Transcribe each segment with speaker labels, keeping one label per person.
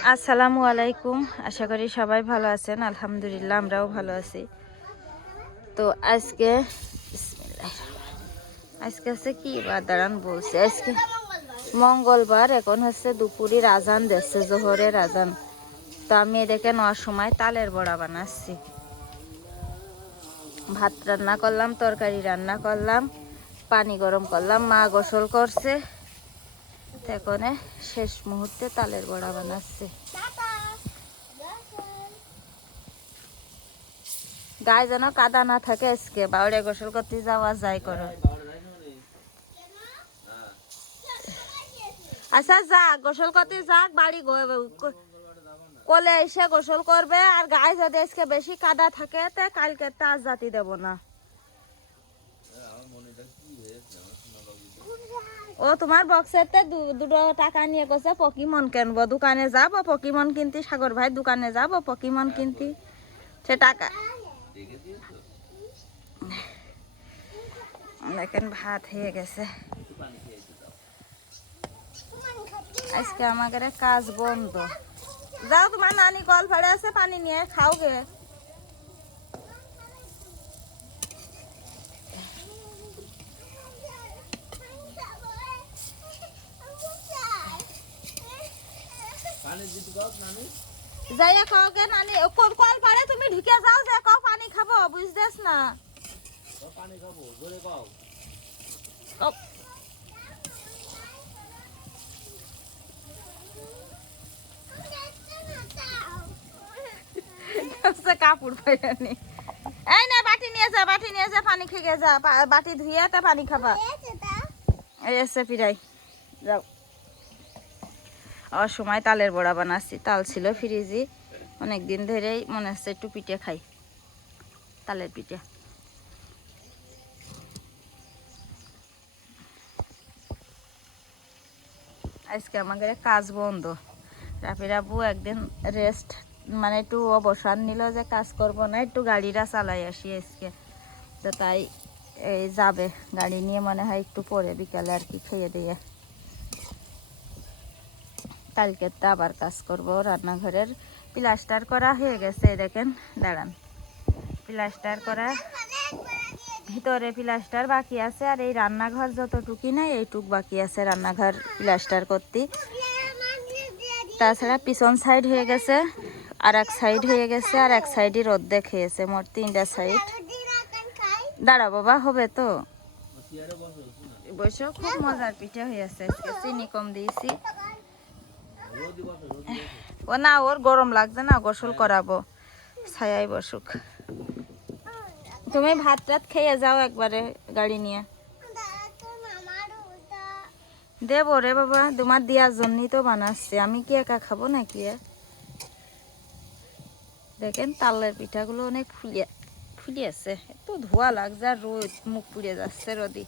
Speaker 1: আসসালামু আলাইকুম। আশা করি সবাই ভালো আছেন। আলহামদুলিল্লাহ, আমরাও ভালো আছি। তো আজকে আজকে হচ্ছে কি বার দাঁড়ান বলছে? আজকে মঙ্গলবার, এখন হচ্ছে দুপুরের আজান দিচ্ছে জোহরের আজান তো আমি এদিকে নেওয়ার সময় তালের বড়া বানাচ্ছি। ভাত রান্না করলাম, তরকারি রান্না করলাম, পানি গরম করলাম, মা গোসল করছে। এখন শেষ মুহূর্তে তালের বড়া বানাচ্ছে। গায়ে যেন কাদা না থাকে আজকে, বাউরে গোসল করতে যাওয়া যায় করো। আচ্ছা যাক গোসল করতে যাক, বাড়ি কলে এসে গোসল করবে, আর গায়ে যদি আজকে বেশি কাদা থাকে, তা কালকে তাজ জাতি দেব না। ও তোমার বক্সেতে দুটো টাকা নিয়ে গেছে পকিমন কিনবো। দোকানে যাব পকিমন কিনতি, সাগর ভাই দোকানে যাব পকিমন কিনতি। সে টাকা দেখেন ভাত হয়ে গেছে। আজকে আমাদের কাজ বন্ধ। যাও, তোমার নানি কল ফাড়ে আছে, পানি নিয়ে, খাও গে। যাইয়া গে নানি কল কল ফাড়ে তুমি ঢুকে যাও যে কাও পানি খাব বুঝতেছ না ও, সে কাপড় পাইনি এই না বাটি নিয়ে যা বাটি নিয়ে যা পানি খেয়ে যা বাটি ধুয়ে তা পানি খাবা এই এসে ফিরাই যাও সময় তালের বড়া বানাচ্ছি। তাল ছিল ফ্রিজি। অনেক দিন ধরেই মনে হচ্ছে একটু পিঠে খাই। তালের পিঠে। আজকে আমাদের কাজ বন্ধ। রাফির আব্বু একদিন রেস্ট মানে একটু অবসর নিল যে কাজ করব না, একটু গাড়িটা চালাই আসি আজকে। তো তাই এই যাবে। গাড়ি নিয়ে মনে হয় একটু পরে বিকালে আর কি খেয়ে দিয়ে। কালকে তো আবার কাজ করব, রান্নাঘরের প্লাস্টার করা হয়ে গেছে, দেখেন, দাঁড়ান। প্লাস্টার করা, ভিতরে প্লাস্টার বাকি আছে, আর এই রান্নাঘর যতটুকি না এইটুক বাকি আছে রান্নাঘর প্লাস্টার করতে। তাছাড়া পিছন সাইড হয়ে গেছে, আর এক সাইড হয়ে গেছে, আর এক সাইডই রোদ হয়েছে, মোট তিনটা সাইড দাঁড়া বাবা, হবে তো? বসে, খুব মজার পিঠে হয়েছে, আজকে চিনি কম দিয়েছি। ও না, ওর গরম লাগছে না, গোসল করাবো। ছায়াই বসুক। তুমি ভাত টাত খেয়ে যাও একবারে গাড়ি নিয়ে। দেবো রে বাবা, তোমার দেওয়ার জন্যই তো বানাচ্ছে। আমি কি একা খাব নাকি? দেখেন, তালের পিঠাগুলো অনেক ফুলিয়ে ফুলিয়েছে। এত ধোয়া লাগছে আর রোদ, মুখ পুড়ে যাচ্ছে রোদি।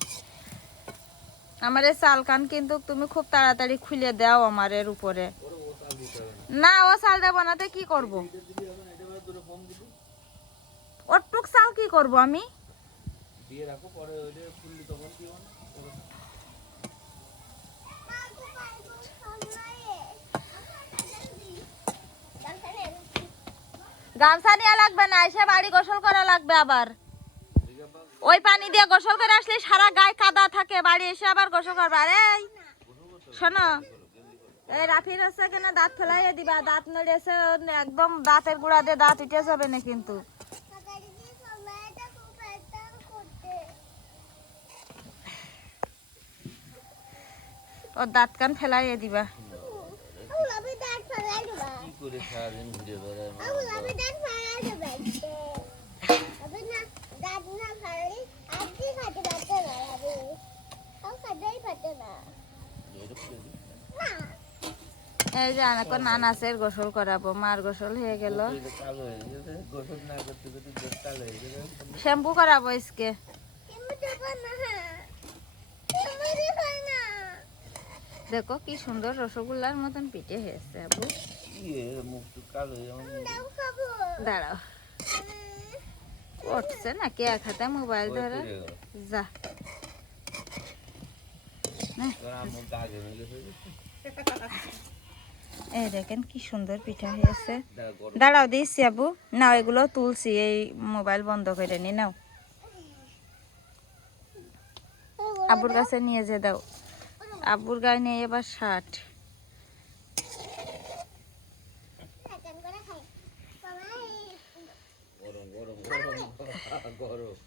Speaker 1: আমার এই চাল কান কিন্তু তুমি খুব তাড়াতাড়ি খুলে দাও আমার এর উপরে। না, ও চালটা বানাতে কি করব? ওর টুক চাল কি করব আমি? গামছা নিয়ে লাগবে না, এসে বাড়ি গোসল করা লাগবে আবার। ওই পানি দিয়ে গোসল করে আসলে সারা গায়ে কাদা থাকে বাড়ি এসে আবার গোসল করবে। আরে শোনো এই রাফির হচ্ছে কিনা দাঁত ফেলাইয়ে দিবা দাঁত নড়িয়েছে একদম দাঁতের গুঁড়া দিয়ে দাঁত উঠে যাবে না কিন্তু। ওর দাঁত কান ফেলাইয়ে দিবা।
Speaker 2: করে সারাদিন ঘুরে বেড়ায়।
Speaker 1: এই যে এখন নানাসের গোসল করাবো মার গোসল হয়ে গেল। শ্যাম্পু করাবো আজকে। দেখো কি সুন্দর রসগোল্লার মতন পিঠে হয়েছে আবু।
Speaker 2: হয়ে
Speaker 1: দাঁড়াও। উঠছে না কে এক হাতে মোবাইল ধরে? যা।
Speaker 2: গেছে।
Speaker 1: এই দেখেন কি সুন্দর পিঠা হয়েছে দাঁড়াও আবু। নাও এগুলো তুলছি এই মোবাইল বন্ধ করে নি নাও। আবুর কাছে নিয়ে যে দাও। আবুর গায়ে নিয়ে এবার ষাট
Speaker 3: গরম গরম গরম গরম।